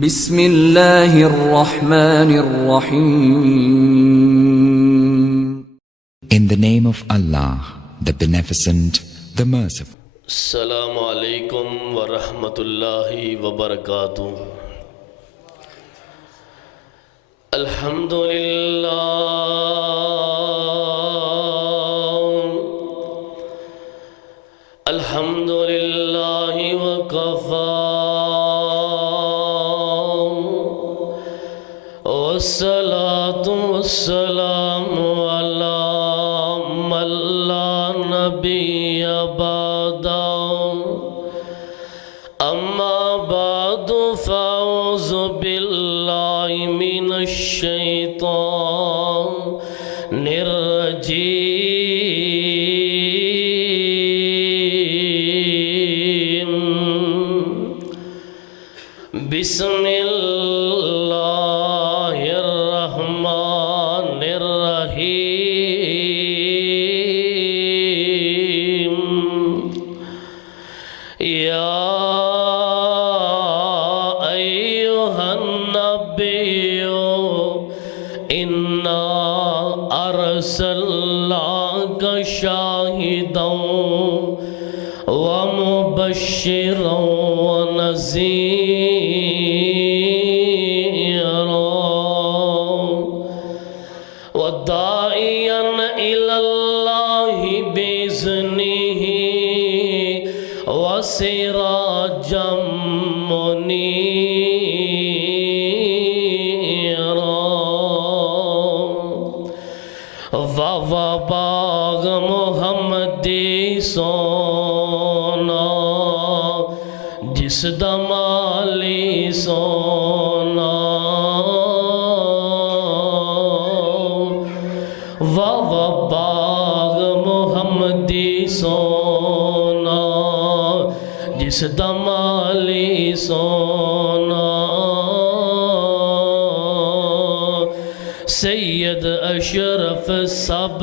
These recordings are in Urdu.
بسم اللہ الرحمن الرحیم. In the name of Allah, the Beneficent, the Merciful. السلام علیکم ورحمۃ اللہ وبرکاتہ. الحمد للہ وکفی والصلاة والسلام علی من لا نبی بعدہ. اما بعد فاعوذ باللہ من الشیطان الرجیم. بسم اللہ الرحمن الرحیم. یا ایہا النبی انا ارسلناک شاہدا ومبشرا ونذیرا وداعیا الی اللہ بإذنہ وسراجا منیرا. وباغ محمدی سونا جس دا مالی سونا. وباغ محمدی سونا جس دا مالی سونا. سید اشرف سب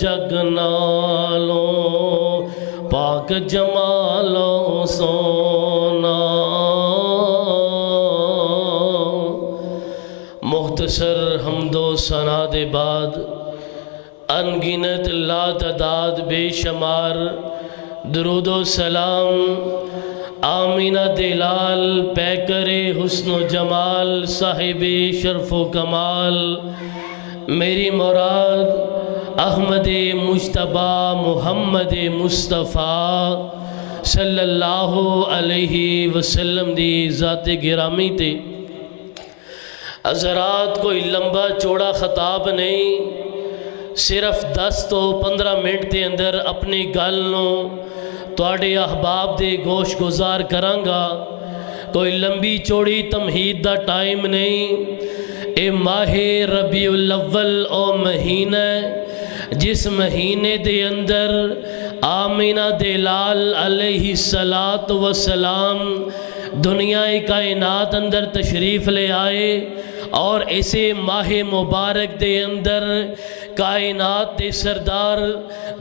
جگ نالوں پاک جمالوں سونا. مختصر حمد و ثنا دے بعد انگنت لا تعداد بے شمار درود و سلام آمینہ دلال پیکر حسن و جمال صاحب شرف و کمال میری مراد احمد مجتبی محمد مصطفیٰ صلی اللہ علیہ وسلم دی ذات گرامی تے. حضرات کوئی لمبا چوڑا خطاب نہیں، صرف 10 تو 15 منٹ دے اندر اپنی گل نوں تواڈے احباب دے گوش گزار کرانگا. کوئی لمبی چوڑی تمہید دا ٹائم نہیں. اے ماہ ربیع الاول او مہینہ جس مہینے دے اندر آمینہ دلال علیہ السلام دنیا کائنات اندر تشریف لے آئے اور اسے ماہ مبارک دے اندر کائنات دے سردار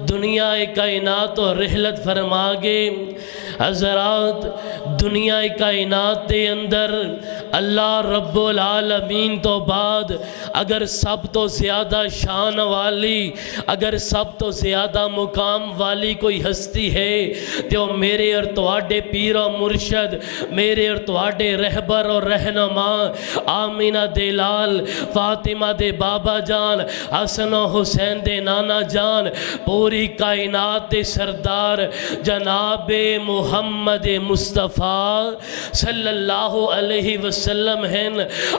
دنیا کائنات و رحلت فرما گے. حضرات دنیا کائنات دے اندر اللہ رب العالمین تو بعد اگر سب تو زیادہ شان والی اگر سب تو زیادہ مقام والی کوئی ہستی ہے تو میرے اور تواڈے پیر و مرشد میرے اور تواڈے رہبر اور رہنما آمینہ دلال فاطمہ دے بابا جان حسن و حسین دے نانا جان پوری کائنات دے سردار جناب محمد مصطفیٰ صلی اللہ علیہ وسلم ہیں.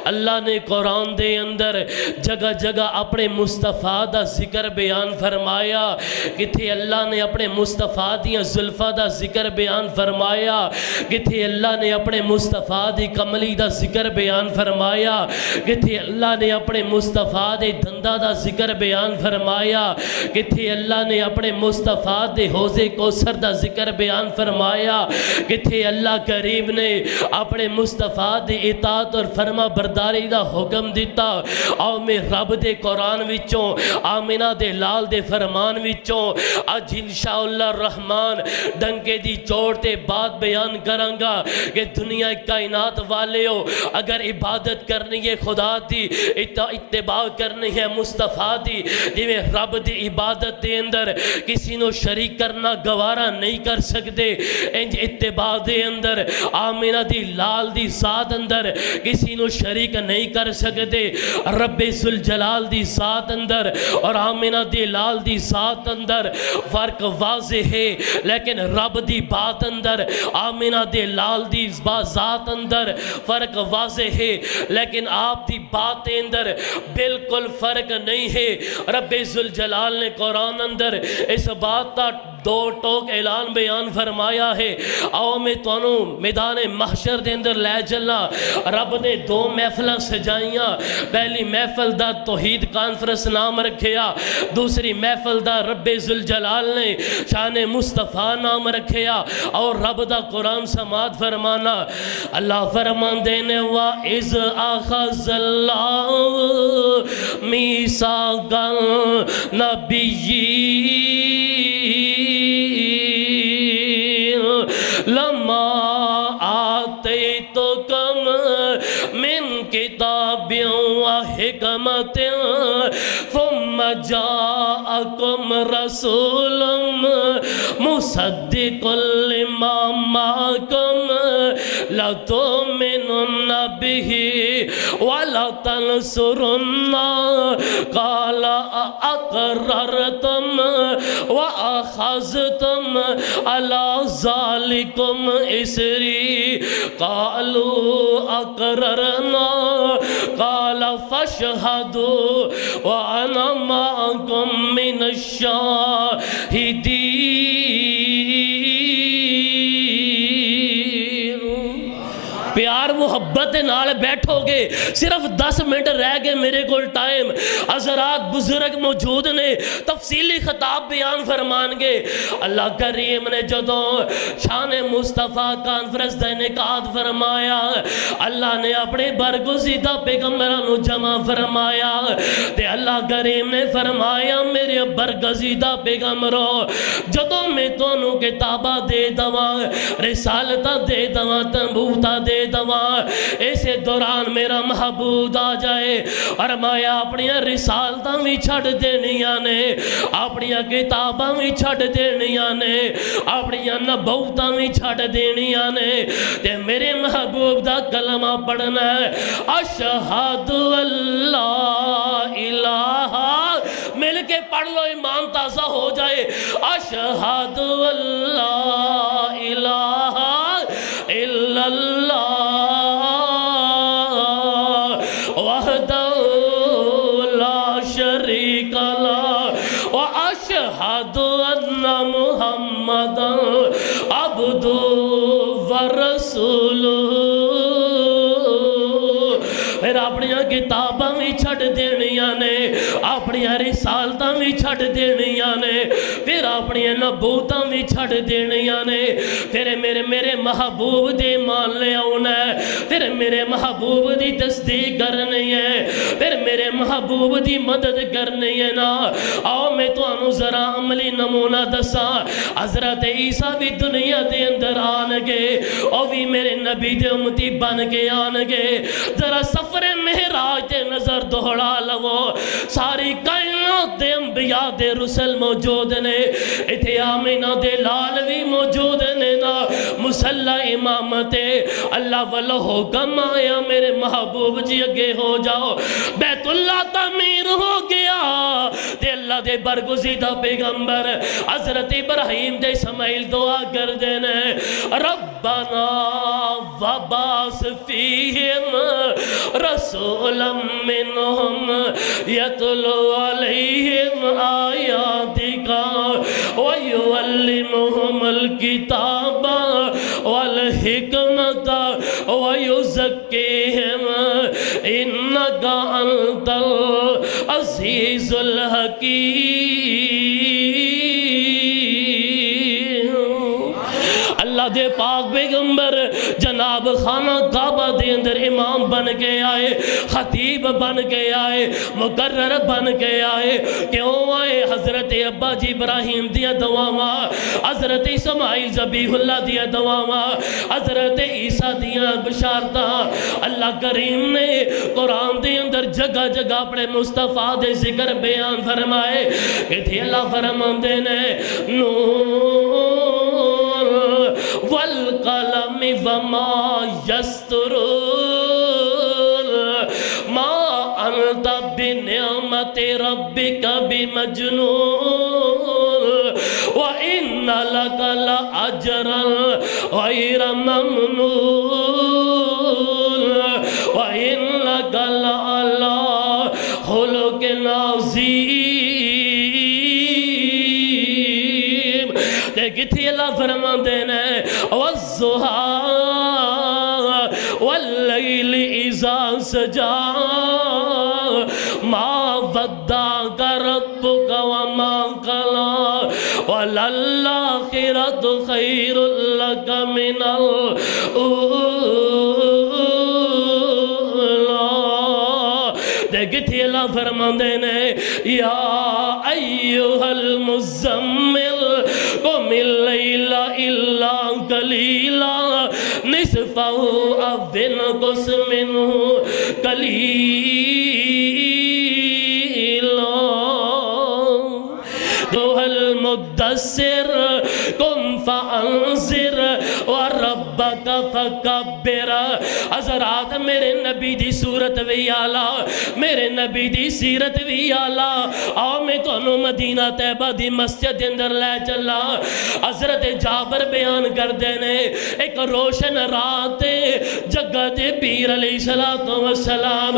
اللہ نے قرآن دے اندر جگہ جگہ اپنے مصطفیٰ دا ذکر بیان فرمایا. کتھے اللہ نے اپنے مصطفیٰ دیاں زلفاں دا ذکر بیان فرمایا. کتھے اللہ نے اپنے مصطفیٰ دی کملی دا ذکر بیان فرمایا. کتھے اللہ نے اپنے مصطفیٰ دے دندہ دا ذکر بیان بیان فرمایا، کتھے اللہ نے اپنے مصطفیٰ دے حوضے کوثر دا ذکر بیان فرمایا، کتھے اللہ کریم نے اپنے مصطفیٰ دے اطاعت اور فرما برداری دا حکم دیتا۔ آؤ میں رب دے قرآن وچوں، آمینہ دے لال دے فرمان وچوں آج انشاءاللہ الرحمن ڈنکے دی چوڑ تے بات بیان کروں گا کہ دنیا کائنات والے ہو، اگر عبادت کرنی ہے خدا دی، اتباع کرنی ہے مصطفیٰ دی، جویں رب دی عبادت دے اندر کسی نو شریک کرنا گوارا نہیں کر سکتے، انج اتباع دے اندر آمینہ دی لال دی ذات اندر کسی نو شریک نہیں کر سکتے، رب ذوالجلال دی ذات اندر اور آمینہ دی لال دی ذات اندر فرق واضح ہے، لیکن رب دی بات اندر آمینہ دی لال دی ذات اندر فرق واضح ہے، لیکن آپ دی بات اندر بالکل فرق نہیں ہے۔ رب ذوالجلال نے قرآن اندر اس بات کا دو ٹوک اعلان بیان فرمایا ہے۔ آؤ میں تانوں میدان محشر دے اندر لے چلا۔ رب نے دو محفلیں سجائیاں، پہلی محفل دا توحید کانفرنس نام رکھیا، دوسری محفل دا رب ذوالجلال نے شان مصطفیٰ نام رکھیا، اور رب دا قرآن سماعت فرمانا۔ اللہ فرمان دینے وَإِذْ أَخَذَ اللَّهُ مِيثَاقَ النَّبِيِّينَ لَمَّا آتَيْتُكُم مِّن كِتَابٍ وَحِكْمَةٍ ثُمَّ جَاءَكُمْ رَسُولٌ مُصَدِّقٌ لِّمَا مَعَكُمْ لَتُؤْمِنُنَّ بِهِ وَلَتَنْصُرُنَّهُ قَالَ أَأَقْرَرْتُمْ وَأَخَذْتُمْ عَلَى ذَلِكُمْ إِصْرِي قَالُوا أَقْرَرْنَا قَالَ فَاشْهَدُوا وَأَنَا مَعَكُمْ مِنَ الشَّاهِدِينَ۔ پیار محبت نال بیٹھو گے، صرف 10 منٹ رہ گئے میرے کول ٹائم، حضرات بزرگ موجود نے تفصیلی خطاب بیان فرمان گے۔ اللہ کریم نے جدوں شان مصطفیٰ کانفرنس دا انعقاد فرمایا، اللہ نے اپنے برگزیدہ پیغمبرانو جمع فرمایا، تے اللہ کریم نے فرمایا میرے برگزیدہ پیغمبروں، جدوں میں تانوں کتاباں دے دواں، رسالتاں دے دواں، تنبوتاں دے دواں، اسے دوران میرا محبوب آ جائے، فرمایا اپنیاں رسالتاں بھی چھڑ دینیاں نے، اپنیاں کتاباں بھی چھڑ دینیاں نے، اپنیاں نبوتاں بھی چھڑ دینیاں نے، تے میرے محبوب دا کلمہ پڑھنا ہے، اشہد اللہ الہ، مل کے پڑھ لو ایمان تازہ ہو جائے، اشہد اللہ الہ الا اللہ وحدہ لا شریک لہ واشہد ان محمدا عبدہ ورسولہ۔ پھر اپنیاں کتاباں بھی چھڑ دینیاں نے، اپنیاں رسالتاں بھی چھڑ دینیاں نے، پھر اپنیاں نبوتاں بھی چھڑ دینیاں نے، پھر میرے محبوب دے مان لے آنا ہے، پھر میرے محبوب دی تصدیق کرنی ہے، پھر میرے محبوب دی مدد کرنی ہے نا۔ آؤ میں تو انو ذرا عملی نمونہ دساں، حضرت عیسیٰ بھی دنیا دے اندر آنگے، اور بھی میرے نبی دے امتی بن کے آنگے، ذرا سفر مہراج دے نظر دوڑا لو، ساری کائنات دے انبیاء دے رسل موجود نے، اتھے آمینہ دے لال بھی موجود نے نا، مسلح امامت اللہ والا حکم آیا میرے محبوب جی اگے ہو جاؤ، بیت اللہ تعمیر ہو گیا، تے اللہ دے برگزیدہ پیغمبر حضرت ابراہیم دے اسماعیل دعا کر دینے، ربنا وبعث فیہم رسولا منہم یتلو علیہم آیاتک ویعلمہم الکتاب والحکمت ویزکیہم انکا انت العزیز الحکیم۔ حکیم۔ اللہ دے پاک پیغمبر جناب خانہ کعبہ دے اندر امام بن کے آئے، خطیب بن کے آئے، مقرر بن کے آئے۔ کیوں آئے؟ حضرت ابا جی ابراہیم دیا دعاواں، حضرت اسماعیل ذبیح اللہ دیا دعاواں، حضرت عیسیٰ دیا بشارتاں۔ اللہ کریم نے قرآن دے اندر جگہ جگہ اپنے مصطفیٰ دے ذکر بیان فرمائے کہ تھی اللہ فرماندے نے نور والقلم وما یسطرون ما انت بنعمت ربک بمجنون وَإِنَّ لَكَ لَأَجْرًا غَيْرَ مَمْنُونٍ وَإِنَّكَ لَعَلَىٰ خُلُقٍ عَظِيمٍ۔ دیکھی تھی اللہ فرماندے نے وَالضُّحَىٰ وَاللَّيْلِ إِذَا سَجَىٰ مَا وَدَّعَكَ رَبُّكَ وَمَا قَلَىٰ وَلَلْآخِرَةُ خَيْرٌ لَكَ مِنَ الْأُولَىٰ۔ دیکھی تھی اللہ فرماندے نے یا ایہا المزمل قم اللیل الا قلیلا نصفہ او انقص منہ قلیلا ایہا المدثر قم فانذر وربک فکبر۔ حضرات میرے نبی دی صورت بھی آلہ، میرے نبی دی سیرت بھی آلہ۔ آؤ میں تونوں مدینہ طیبہ دی مسجد اندر لے چلا۔ حضرت جابر بیان کر دینے ایک روشن رات جگہ دے پیر علیہ السلام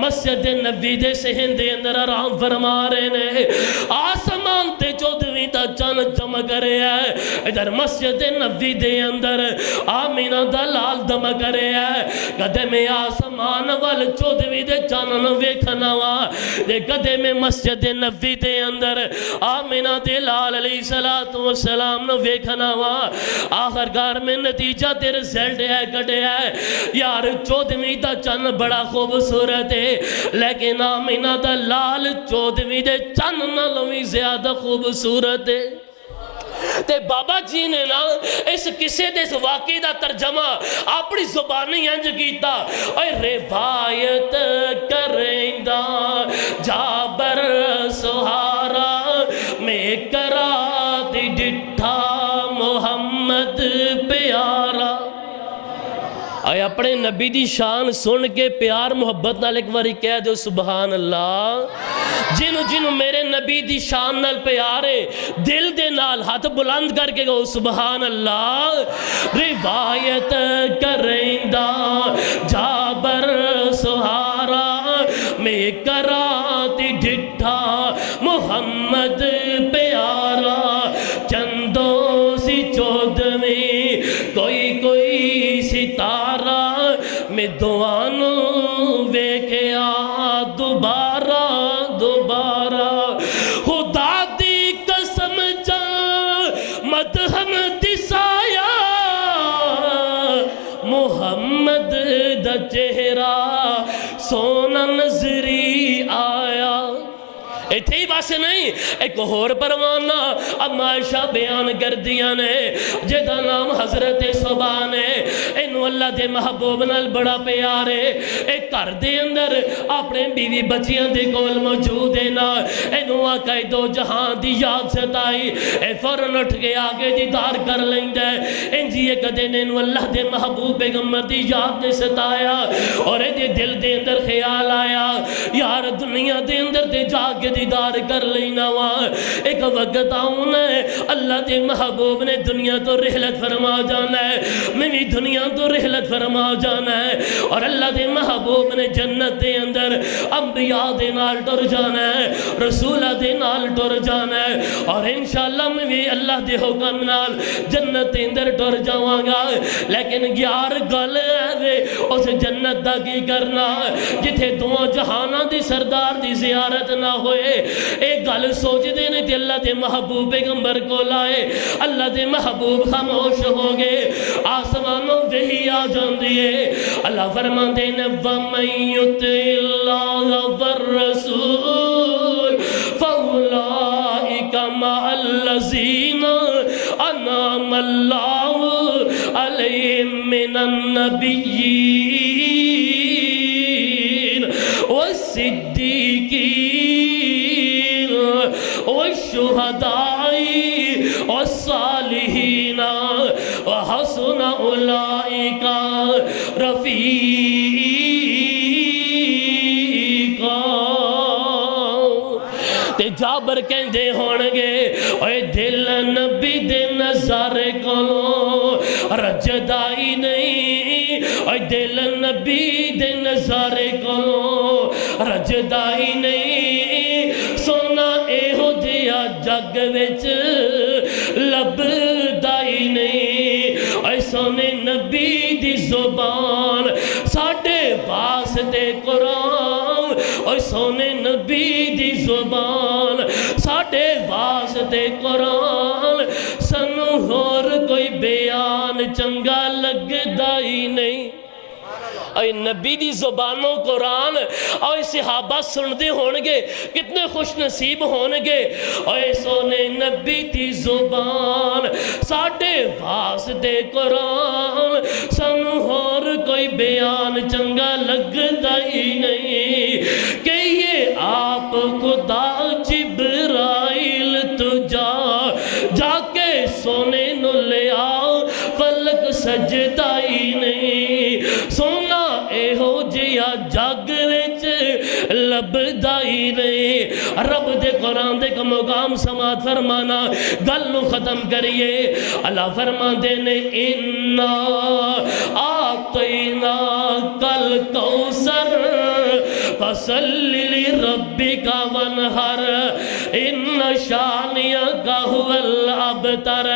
مسجد نبی دے صحن دے اندر آرام فرما رہے نے۔ آسمان تے چودھویں تا چاند چمک رہے ہے، ادھر مسجد نبی دے اندر آمینہ دا لال دمک رہے ہے۔ کدے میں آسمان وال چودھویں دے چاند ویکھنا وا، دے کدے میں مسجد نبی دے اندر آمینہ دے لال علیہ السلام نو ویکھنا وا۔ آخر کار میں نتیجہ تے رزلٹ ہے کٹے ہے یار چودھویں دا چاند بڑا خوبصورت ہے، لیکن آمینہ دا لال چودھویں دے چاند نالویں زیادہ خوبصورت ہے۔ تے بابا جی نے نا اس کسے دے واقعی دا ترجمہ اپنی زبانی انج کیتا، اے روایت کریندا جابر سہارا میں کرا دی ڈٹھا محمد پیارا۔ اے اپنے نبی دی شان سن کے پیار محبت نال ایک باری کہہ دو سبحان اللہ۔ جنو جنو میرے نبی دی شان نال پیارے دل دے نال ہاتھ بلند کر کے گو سبحان اللہ۔ روایت کریندا جابر سہارا میں کراتی ڈٹھا محمد پیارا۔ چندوں سی چودھویں کوئی کوئی ستارہ میں دوانوں ویکھیا دوبارہ دوبارہ۔ خدا دی قسم چل مدہم دسایا محمد دا چہرہ سونا نظری آیا۔ ایتھے ہی باسے نہیں ایک اور پروانہ اب عائشہ بیان کر دیا نے جدہ نام حضرت صبح نے انہوں اللہ دے محبوب نال بڑا پیارے ایک کر دے اندر اپنے بیوی بچیاں دے کول موجود ہے نا انہوں آقا دو جہاں دی یاد ستائی اے فوراں اٹھ کے آگے دیدار کر لیندے انجی ایک دن انہوں اللہ دے محبوب پیغمبر دی یاد نے ستایا اور دے دل دے اندر خیال آیا یار دنیا دے اندر دے جا کے دیدار کر لینا وہاں ایک وقت آؤں ہے اللہ دے محبوب نے دنیا تو رحلت فرما جانا ہے میں بھی دنیا تو رحلت رحلت فرما جانا ہے اور اللہ دے محبوب نے جنت دے اندر انبیاء دے نال ٹر جانا ہے رسولہ دے نال ٹر جانا ہے اور انشاءاللہ میں بھی اللہ دے حکم نال جنت دے اندر ٹر جاواں گا لیکن یار گل ہے اس جنت دا کی کرنا جتھے دو جہاناں دی سردار دی زیارت نہ ہوئے ایک گل سوچ دے نے تے اللہ دے محبوب پیغمبر کو لائے اللہ دے محبوب خاموش ہو گئے آسمانوں وحی آ جاندی ہے اللہ فرماندے نے وَمَن يُطِعِ اللَّهَ وَالرَّسُولَ فَأُولَٰئِكَ مَعَ الَّذِينَ أَنْعَمَ اللَّهُ عَلَيْهِم مِّنَ النَّبِيِّينَ وَالصِّدِّيقِينَ وَالشُّهَدَاءِ وَالصَّالِحِينَ وَحَسُنَ أُولَٰئِكَ رَفِيقًا تے جابر کہندے ہونگے اے دل نبی دے نظارے کولوں رجدا ہی نہیں اے دل نبی دے نظارے کولوں رجدا ہی نہیں سونا اے ہو جیا جگ وچ لبدا ہی نہیں اے سونے نبی دی زبان ساڈے واسطے قرآن اے سونے نبی دی زبان ساڈے واسطے قرآن سنو ہور کوئی بیان چنگا لگدا ہی نہیں اے نبی دی زبانوں قرآن اے صحابہ سندے ہونگے کتنے خوش نصیب ہونگے اے سونے نبی دی زبان ساڑھے واسطے قرآن سنو ہور کوئی بیان چنگا لگدا ہی نہیں کہ یہ آپ خدا جبرائیل تو جا کے سونے نو لے آؤ فلک سجدہ ہی نہیں سونا اے ہو جیا جگ وچ لبدا ہی نہیں رب دے قرآن دے کا مقام سماعت فرمانا گل نو ختم کریے اللہ فرماندے نے اِنَّا أَعْطَيْنَاكَ الْكَوْثَرَ فَصَلِّ لِرَبِّكَ وَانْحَرْ إِنَّ شَانِئَكَ هُوَ الْأَبْتَرُ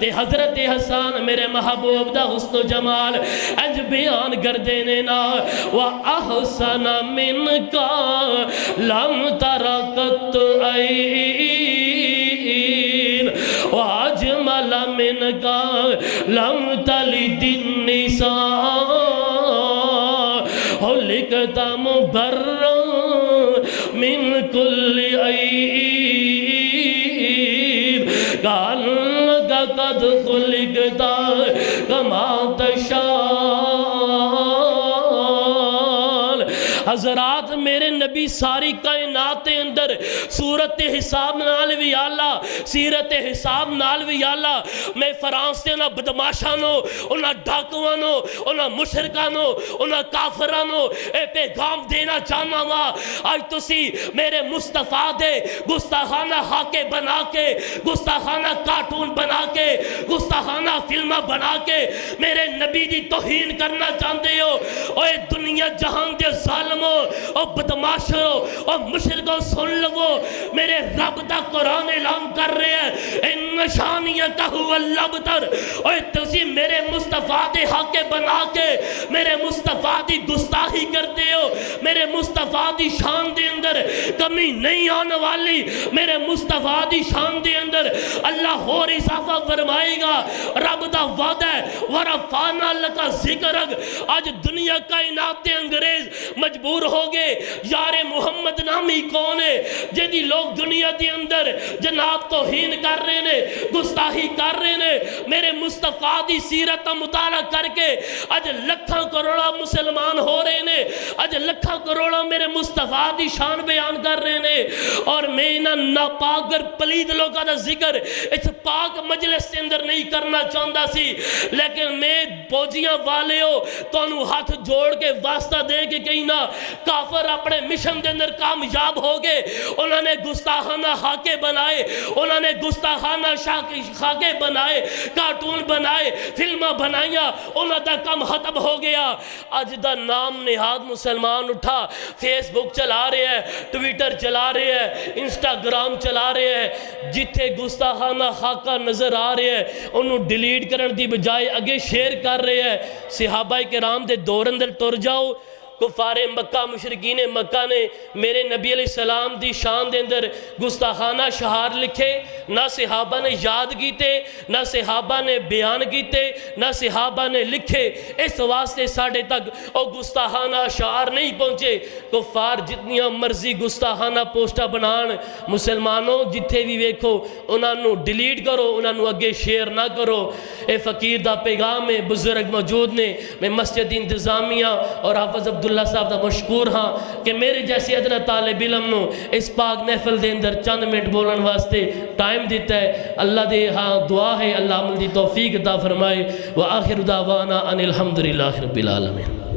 تے حضرت حسان میرے محبوب دا حسن و جمال انج بیان کر دینے نا وَأَحْسَنَ مِنْكَ لَمْ تَرَ قَطُّ عَيْنٌ وَأَجْمَلَ مِنْكَ لَمْ تَلِدِ النِّسَاءُ خُلِقْتَ مُبَرًّا مِنْ كُلِّ عَيْبٍ كَأَنَّكَ قَدْ خُلِقْتَ كَمَا تَشَاءُ حضرات میرے نبی ساری کائنات اندر صورت حساب نال بھی آلہ سیرت حساب نال بھی آلہ میں فرانس سے انہا بدماشانو انہا ڈاکوانو انہا مشرکانو انہا کافرانو اے پیغام دینا چاہنا وا آج تسی میرے مصطفیٰ دے گستاخانہ حاکے بنا کے گستاخانہ کارٹون بنا کے گستاخانہ فلمہ بنا کے میرے نبی دی توہین کرنا چاہتے ہو اے دنیا جہان دے ظالموں اور بدماشوں اور مشرکوں سن لو میرے رب دا قرآن اعلان کر رہے ہیں ان شانیت هو الابتر اور تسی میرے مصطفیٰ دے حاکے بنا کے میرے مصطفیٰ دی گستاخی کرتے ہو میرے مصطفیٰ دی شان دے اندر کمی نہیں آنے والی میرے مصطفیٰ دی شان دے اندر اللہ اور اضافہ فرمائے گا رب دا وعدہ ہے ورفعنا لک ذکرک آج دنیا کائنات دے انگریز مجبور ہو گئے یار محمد نامی کون ہے جدی لوگ دنیا دی اندر جناب توہین کر رہے نے گستاخی کر رہے نے میرے مصطفیٰ دی سیرت مطالعہ کر کے اج لکھاں کروڑا مسلمان ہو رہے نے اج لکھاں کروڑا میرے مصطفیٰ دی شان بیان کر رہے نے اور میں انہاں ناپاک گر پلید لوگاں دا ذکر اس پاک مجلس کے اندر نہیں کرنا چاہتا سی لیکن میں بوجیاں والے ہو تو انہوں ہاتھ جوڑ کے واسطہ دے کے کہینا کافر اپنے مشن دے اندر کامیاب ہو گئے انہوں نے گستاخانہ حاکے بنائے انہوں نے گستاخانہ خاکے بنائے کارٹون بنائے بجائے فلماں بنائیاں انہاں دا کم ختم ہو گیا اج دا نام نہاد مسلمان اٹھا فیس بک چلا رہے ہیں ٹویٹر چلا رہے ہیں انسٹاگرام چلا رہے ہیں جتھے گستاخانہ خاکہ نظر آ رہے ہیں انہوں ڈیلیٹ کرن دی بجائے اگے شیئر کر رہے ہیں صحابہ کرام دے دور اندر تر جاؤ کفار مکہ مشرکین مکہ نے میرے نبی علیہ السلام دی شان دے اندر گستاخانہ شعار لکھے نہ صحابہ نے یاد کیتے نہ صحابہ نے بیان کیتے نہ صحابہ نے لکھے اس واسطے ساڑھے تک او گستاخانہ شعار نہیں پہنچے کفار جتنیاں مرضی گستاخانہ پوسٹا بنان مسلمانوں جتھے بھی ویکھو انہاں نو ڈیلیٹ کرو انہاں نو اگے شیئر نہ کرو اے فقیر دا پیغام ہے بزرگ موجود نے میں مسجد انتظامیہ اور حافظ عبداللہ صاحب دا مشکور ہاں کہ میرے جیسے ادنا طالب علم نو اس پاک محفل دے اندر چند منٹ بولن واسطے ٹائم دیتا ہے اللہ دے ہاں دعا ہے اللہ عمل دی توفیق عطا فرمائے وآخر دعوانا ان الحمدللہ رب العالمین